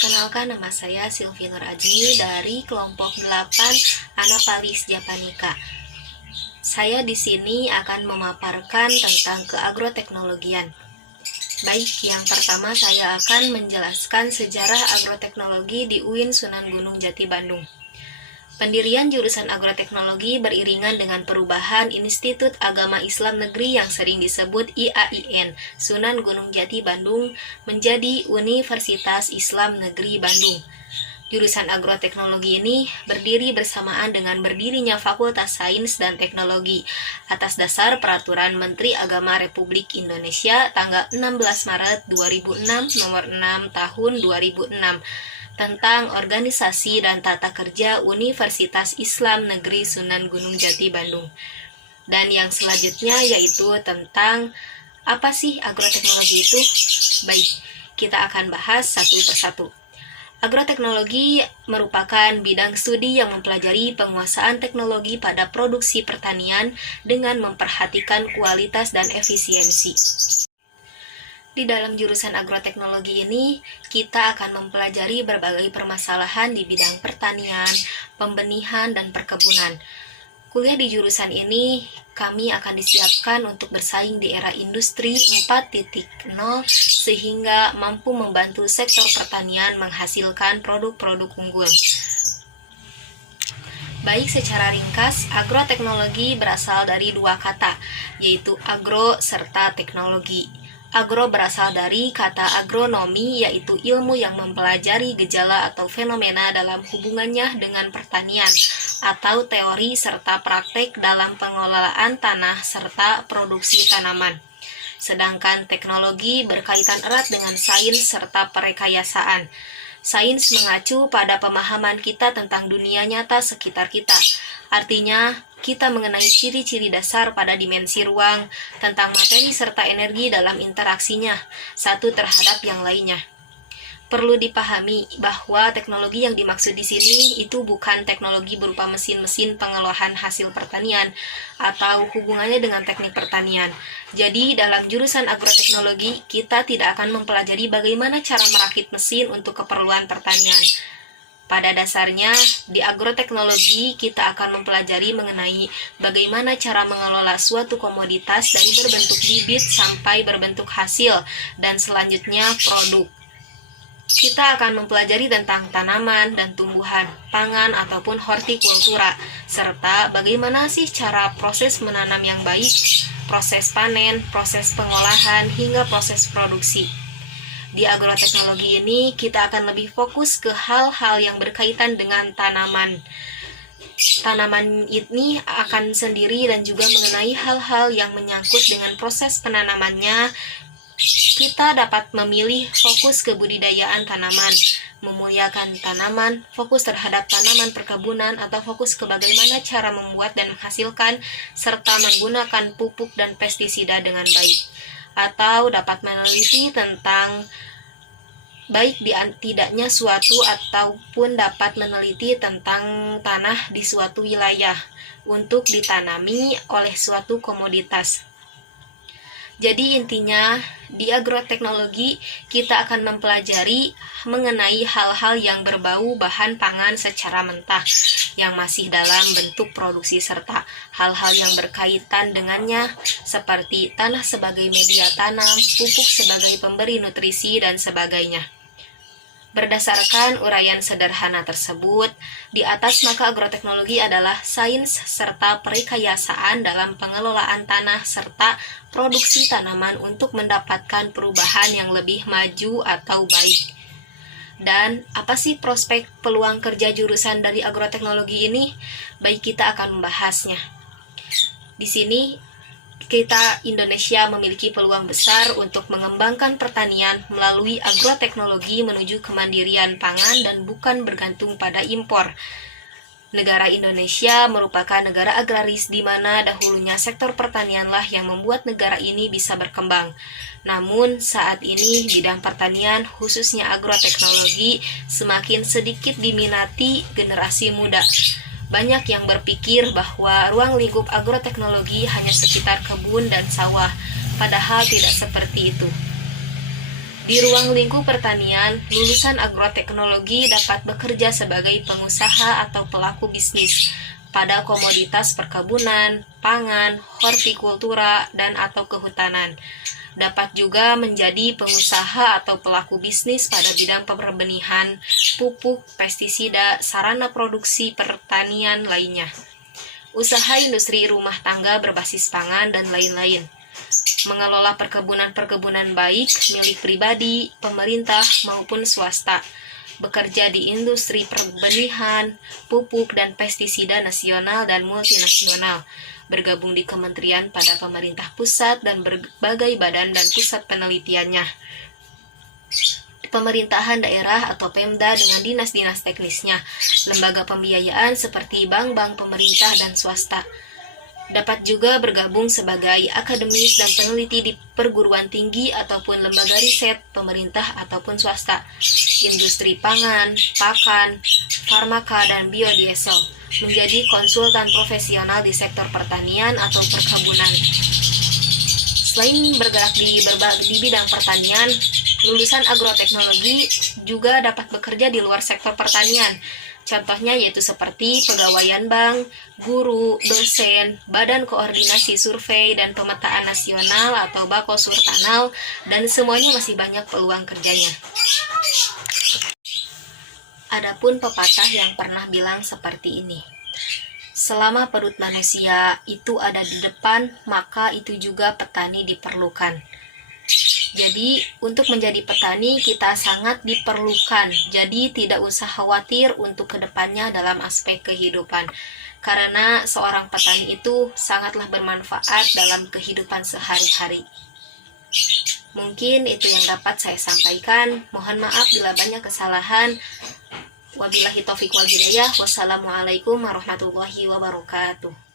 Perkenalkan, nama saya Sylvie Nur Ajni dari kelompok 8 Anaphalis japonica. Saya di sini akan memaparkan tentang keagroteknologian. Baik, yang pertama saya akan menjelaskan sejarah agroteknologi di UIN Sunan Gunung Jati Bandung. Pendirian jurusan agroteknologi beriringan dengan perubahan Institut Agama Islam Negeri yang sering disebut IAIN Sunan Gunung Jati Bandung menjadi Universitas Islam Negeri Bandung. Jurusan agroteknologi ini berdiri bersamaan dengan berdirinya Fakultas Sains dan Teknologi atas dasar Peraturan Menteri Agama Republik Indonesia tanggal 16 Maret 2006 nomor 6 tahun 2006 tentang organisasi dan tata kerja Universitas Islam Negeri Sunan Gunung Jati Bandung. Dan yang selanjutnya yaitu tentang apa sih agroteknologi itu? Baik, kita akan bahas satu persatu. Agroteknologi merupakan bidang studi yang mempelajari penguasaan teknologi pada produksi pertanian dengan memperhatikan kualitas dan efisiensi. Di dalam jurusan agroteknologi ini, kita akan mempelajari berbagai permasalahan di bidang pertanian, pembenihan, dan perkebunan. Kuliah di jurusan ini, kami akan disiapkan untuk bersaing di era industri 4.0 sehingga mampu membantu sektor pertanian menghasilkan produk-produk unggul. Baik, secara ringkas, agroteknologi berasal dari dua kata, yaitu agro serta teknologi. Agro berasal dari kata agronomi, yaitu ilmu yang mempelajari gejala atau fenomena dalam hubungannya dengan pertanian, atau teori serta praktek dalam pengelolaan tanah serta produksi tanaman. Sedangkan teknologi berkaitan erat dengan sains serta perekayasaan. Sains mengacu pada pemahaman kita tentang dunia nyata sekitar kita. Artinya, kita mengenai ciri-ciri dasar pada dimensi ruang, tentang materi serta energi dalam interaksinya, satu terhadap yang lainnya. Perlu dipahami bahwa teknologi yang dimaksud di sini itu bukan teknologi berupa mesin-mesin pengolahan hasil pertanian atau hubungannya dengan teknik pertanian. Jadi, dalam jurusan agroteknologi, kita tidak akan mempelajari bagaimana cara merakit mesin untuk keperluan pertanian. Pada dasarnya, di agroteknologi kita akan mempelajari mengenai bagaimana cara mengelola suatu komoditas dari berbentuk bibit sampai berbentuk hasil, dan selanjutnya produk. Kita akan mempelajari tentang tanaman dan tumbuhan, pangan ataupun hortikultura, serta bagaimana sih cara proses menanam yang baik, proses panen, proses pengolahan, hingga proses produksi. Di agroteknologi ini, kita akan lebih fokus ke hal-hal yang berkaitan dengan tanaman. Tanaman ini akan sendiri dan juga mengenai hal-hal yang menyangkut dengan proses penanamannya. Kita dapat memilih fokus kebudidayaan tanaman, memuliakan tanaman, fokus terhadap tanaman perkebunan, atau fokus ke bagaimana cara membuat dan menghasilkan, serta menggunakan pupuk dan pestisida dengan baik. Atau dapat meneliti tentang baik tidaknya suatu ataupun dapat meneliti tentang tanah di suatu wilayah untuk ditanami oleh suatu komoditas. Jadi intinya, di agroteknologi kita akan mempelajari mengenai hal-hal yang berbau bahan pangan secara mentah yang masih dalam bentuk produksi serta hal-hal yang berkaitan dengannya seperti tanah sebagai media tanam, pupuk sebagai pemberi nutrisi, dan sebagainya. Berdasarkan uraian sederhana tersebut, di atas maka agroteknologi adalah sains serta perekayasaan dalam pengelolaan tanah serta produksi tanaman untuk mendapatkan perubahan yang lebih maju atau baik. Dan apa sih prospek peluang kerja jurusan dari agroteknologi ini? Baik, kita akan membahasnya. Di sini Indonesia memiliki peluang besar untuk mengembangkan pertanian melalui agroteknologi menuju kemandirian pangan dan bukan bergantung pada impor. Negara Indonesia merupakan negara agraris di mana dahulunya sektor pertanianlah yang membuat negara ini bisa berkembang. Namun saat ini bidang pertanian khususnya agroteknologi semakin sedikit diminati generasi muda. Banyak yang berpikir bahwa ruang lingkup agroteknologi hanya sekitar kebun dan sawah, padahal tidak seperti itu. Di ruang lingkup pertanian, lulusan agroteknologi dapat bekerja sebagai pengusaha atau pelaku bisnis pada komoditas perkebunan, pangan, hortikultura, dan atau kehutanan. Dapat juga menjadi pengusaha atau pelaku bisnis pada bidang perbenihan, pupuk, pestisida, sarana produksi pertanian lainnya, usaha industri rumah tangga berbasis pangan, dan lain-lain. Mengelola perkebunan-perkebunan baik milik pribadi, pemerintah, maupun swasta. Bekerja di industri perbenihan, pupuk, dan pestisida nasional dan multinasional. Bergabung di kementerian pada pemerintah pusat dan berbagai badan dan pusat penelitiannya. Pemerintahan daerah atau Pemda dengan dinas-dinas teknisnya. Lembaga pembiayaan seperti bank-bank pemerintah dan swasta. Dapat juga bergabung sebagai akademis dan peneliti di perguruan tinggi ataupun lembaga riset, pemerintah ataupun swasta, industri pangan, pakan, farmaka, dan biodiesel, menjadi konsultan profesional di sektor pertanian atau perkebunan. Selain bergerak di bidang pertanian, lulusan agroteknologi juga dapat bekerja di luar sektor pertanian. Contohnya yaitu seperti pegawaian bank, guru, dosen, Badan Koordinasi Survei dan Pemetaan Nasional atau Bakosurtanal, dan semuanya masih banyak peluang kerjanya. Adapun pepatah yang pernah bilang seperti ini. Selama perut manusia itu ada di depan, maka itu juga petani diperlukan. Jadi, untuk menjadi petani kita sangat diperlukan. Jadi, tidak usah khawatir untuk kedepannya dalam aspek kehidupan. Karena seorang petani itu sangatlah bermanfaat dalam kehidupan sehari-hari. Mungkin itu yang dapat saya sampaikan. Mohon maaf bila banyak kesalahan. Wabillahi taufiq wal hidayah. Wassalamualaikum warahmatullahi wabarakatuh.